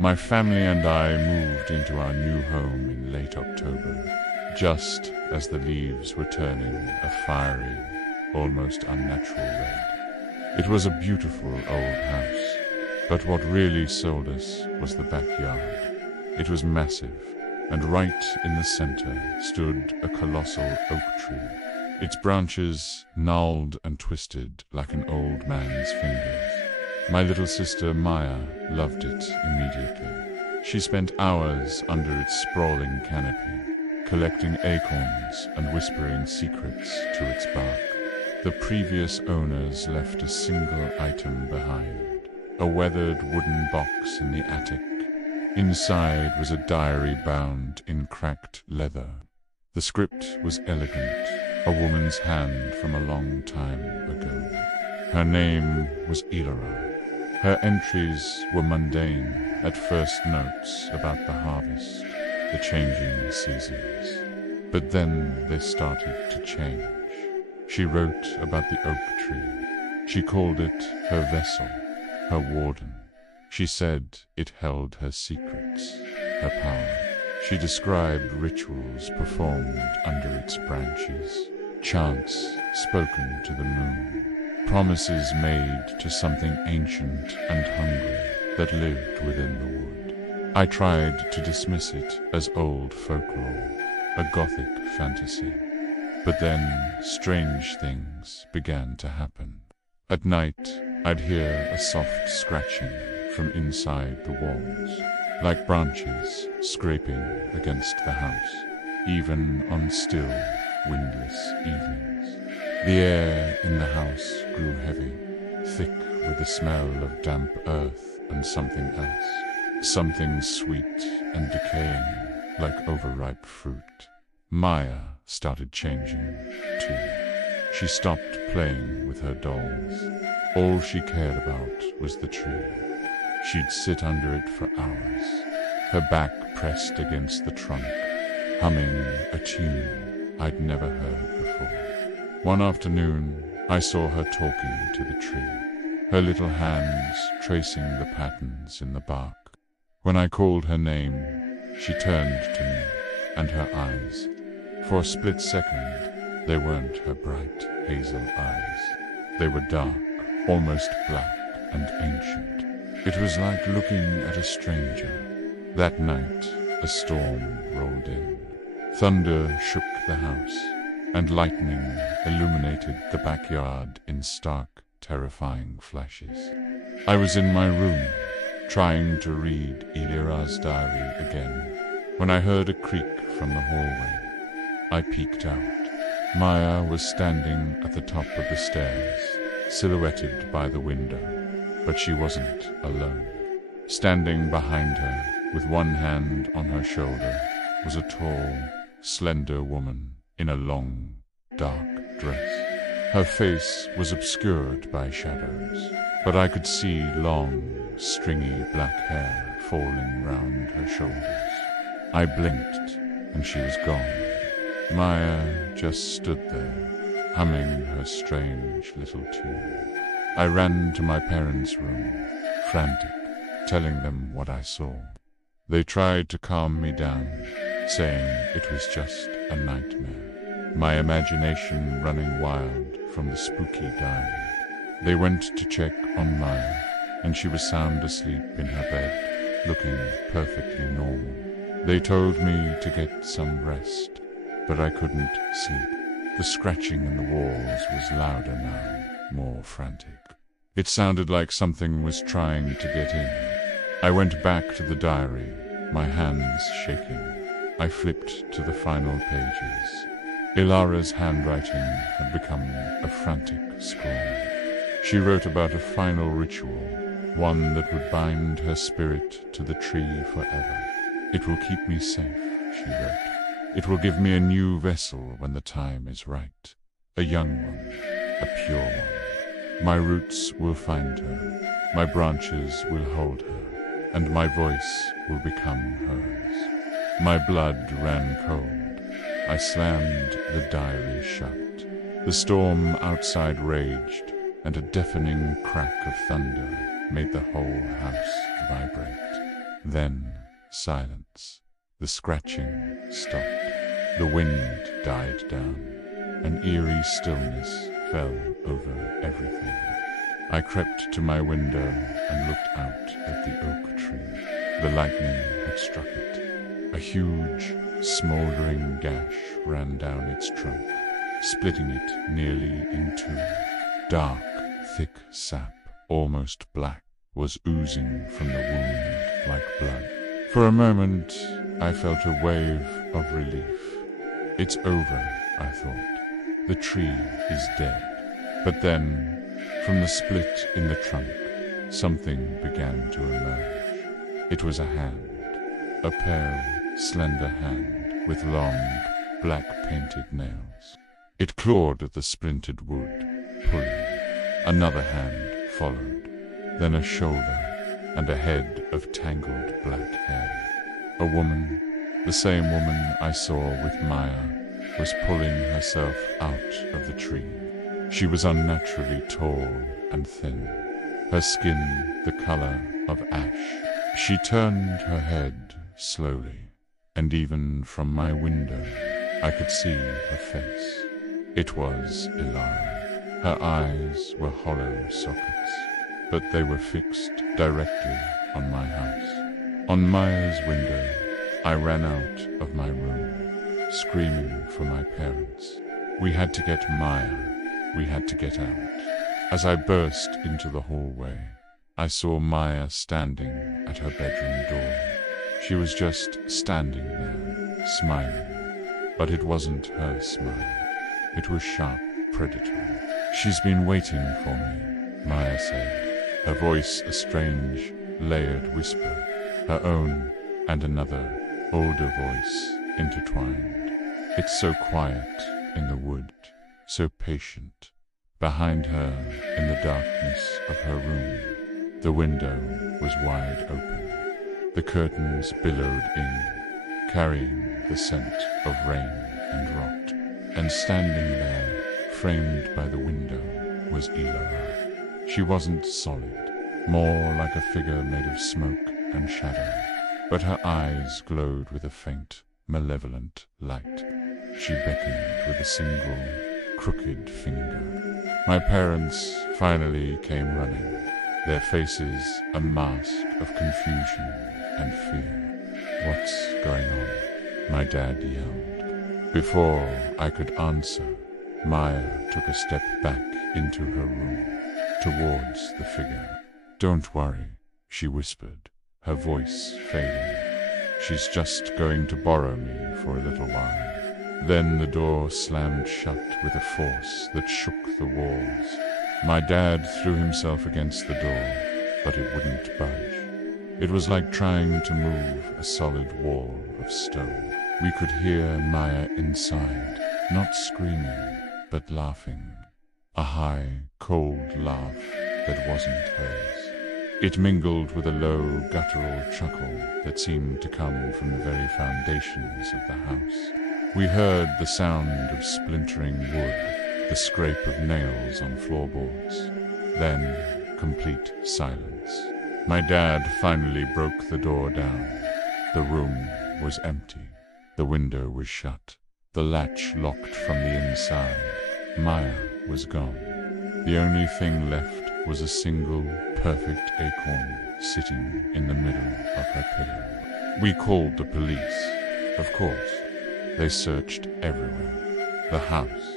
My family and I moved into our new home in late October, just as the leaves were turning a fiery, almost unnatural red. It was a beautiful old house, but what really sold us was the backyard. It was massive, and right in the center stood a colossal oak tree, its branches gnarled and twisted like an old man's fingers. My little sister Maya loved it immediately. She spent hours under its sprawling canopy, collecting acorns and whispering secrets to its bark. The previous owners left a single item behind, a weathered wooden box in the attic. Inside was a diary bound in cracked leather. The script was elegant, a woman's hand from a long time ago. Her name was Ilara. Her entries were mundane, at first notes about the harvest, the changing seasons. But then they started to change. She wrote about the oak tree. She called it her vessel, her warden. She said it held her secrets, her power. She described rituals performed under its branches, chants spoken to the moon, promises made to something ancient and hungry that lived within the wood. I tried to dismiss it as old folklore, a gothic fantasy. But then strange things began to happen. At night, I'd hear a soft scratching from inside the walls, like branches scraping against the house, even on still, windless evenings. The air in the house grew heavy, thick with the smell of damp earth and something else, something sweet and decaying, like overripe fruit. Maya started changing, too. She stopped playing with her dolls. All she cared about was the tree. She'd sit under it for hours, her back pressed against the trunk, humming a tune I'd never heard before. One afternoon, I saw her talking to the tree, her little hands tracing the patterns in the bark. When I called her name, she turned to me, and her eyes, for a split second, they weren't her bright hazel eyes. They were dark, almost black and ancient. It was like looking at a stranger. That night, a storm rolled in. Thunder shook the house, and lightning illuminated the backyard in stark, terrifying flashes. I was in my room, trying to read Ilira's diary again, when I heard a creak from the hallway. I peeked out. Maya was standing at the top of the stairs, silhouetted by the window, but she wasn't alone. Standing behind her, with one hand on her shoulder, was a tall, slender woman in a long, dark dress. Her face was obscured by shadows, but I could see long, stringy black hair falling round her shoulders. I blinked, and she was gone. Maya just stood there, humming her strange little tune. I ran to my parents' room, frantic, telling them what I saw. They tried to calm me down, saying it was just a nightmare, my imagination running wild from the spooky diary. They went to check on Maya, and she was sound asleep in her bed, looking perfectly normal. They told me to get some rest, but I couldn't sleep. The scratching in the walls was louder now, more frantic. It sounded like something was trying to get in. I went back to the diary, my hands shaking. I flipped to the final pages. Ilara's handwriting had become a frantic scrawl. She wrote about a final ritual, one that would bind her spirit to the tree forever. It will keep me safe, she wrote. It will give me a new vessel when the time is right. A young one, a pure one. My roots will find her, my branches will hold her, and my voice will become hers. My blood ran cold. I slammed the diary shut. The storm outside raged, and a deafening crack of thunder made the whole house vibrate. Then silence. The scratching stopped. The wind died down. An eerie stillness fell over everything. I crept to my window and looked out at the oak tree. The lightning had struck it. A huge, smouldering gash ran down its trunk, splitting it nearly in two. Dark, thick sap, almost black, was oozing from the wound like blood. For a moment, I felt a wave of relief. It's over, I thought. The tree is dead. But then, from the split in the trunk, something began to emerge. It was a hand, a pale, slender hand with long, black painted nails. It clawed at the splintered wood, pulling. Another hand followed, then a shoulder and a head of tangled black hair. A woman, the same woman I saw with Maya, was pulling herself out of the tree. She was unnaturally tall and thin, her skin the color of ash. She turned her head slowly, and even from my window I could see her face. It was Ilara. Her eyes were hollow sockets, but they were fixed directly on my house. On Maya's window, I ran out of my room, screaming for my parents. We had to get Maya. We had to get out. As I burst into the hallway, I saw Maya standing at her bedroom door. She was just standing there, smiling. But it wasn't her smile. It was sharp, predatory. "She's been waiting for me," Maya said, her voice a strange, layered whisper, her own and another, older voice intertwined. "It's so quiet in the wood, so patient." Behind her, in the darkness of her room, the window was wide open. The curtains billowed in, carrying the scent of rain and rot. And standing there, framed by the window, was Ilara. She wasn't solid, more like a figure made of smoke and shadow, but her eyes glowed with a faint, malevolent light. She beckoned with a single, crooked finger. My parents finally came running, their faces a mask of confusion and fear. "What's going on?" my dad yelled. Before I could answer, Maya took a step back into her room, towards the figure. "Don't worry," she whispered, her voice fading. "She's just going to borrow me for a little while." Then the door slammed shut with a force that shook the walls. My dad threw himself against the door, but it wouldn't budge. It was like trying to move a solid wall of stone. We could hear Maya inside, not screaming, but laughing. A high, cold laugh that wasn't hers. It mingled with a low, guttural chuckle that seemed to come from the very foundations of the house. We heard the sound of splintering wood, the scrape of nails on floorboards. Then, complete silence. My dad finally broke the door down. The room was empty. The window was shut. The latch locked from the inside. Maya was gone. The only thing left was a single, perfect acorn sitting in the middle of her pillow. We called the police, of course. They searched everywhere. The house,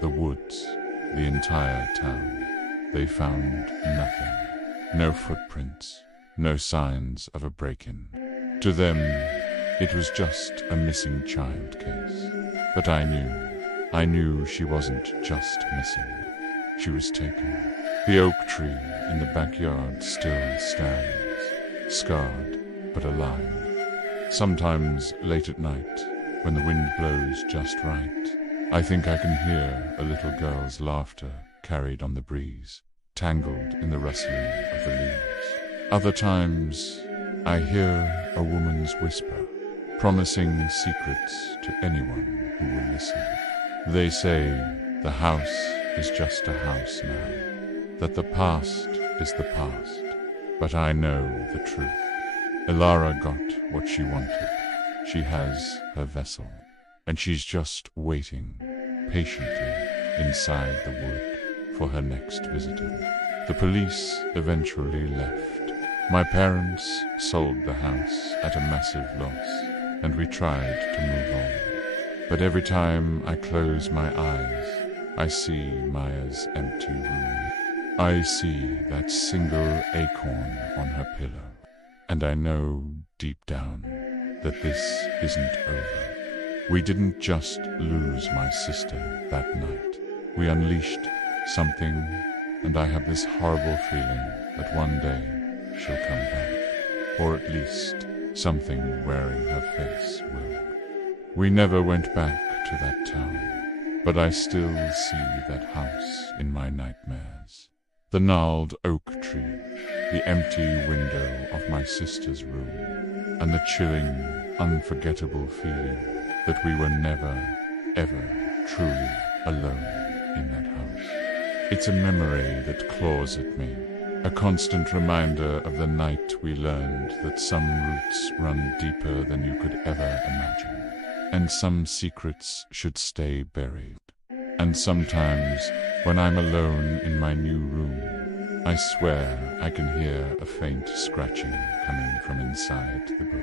the woods, the entire town. They found nothing. No footprints, no signs of a break-in. To them, it was just a missing child case. But I knew she wasn't just missing. She was taken. The oak tree in the backyard still stands, scarred but alive. Sometimes late at night, when the wind blows just right, I think I can hear a little girl's laughter carried on the breeze, tangled in the rustling of the leaves. Other times, I hear a woman's whisper, promising secrets to anyone who will listen. They say the house is just a house now, that the past is the past, but I know the truth. Elara got what she wanted. She has her vessel, and she's just waiting, patiently, inside the wood for her next visitor. The police eventually left. My parents sold the house at a massive loss, and we tried to move on. But every time I close my eyes, I see Maya's empty room. I see that single acorn on her pillow, and I know deep down that this isn't over. We didn't just lose my sister that night. We unleashed something, and I have this horrible feeling that one day she'll come back, or at least something wearing her face will. We never went back to that town, but I still see that house in my nightmares. The gnarled oak tree, the empty window of my sister's room, and the chilling, unforgettable feeling that we were never, ever truly alone in that house. It's a memory that claws at me, a constant reminder of the night we learned that some roots run deeper than you could ever imagine, and some secrets should stay buried. And sometimes, when I'm alone in my new room, I swear I can hear a faint scratching coming from inside the book.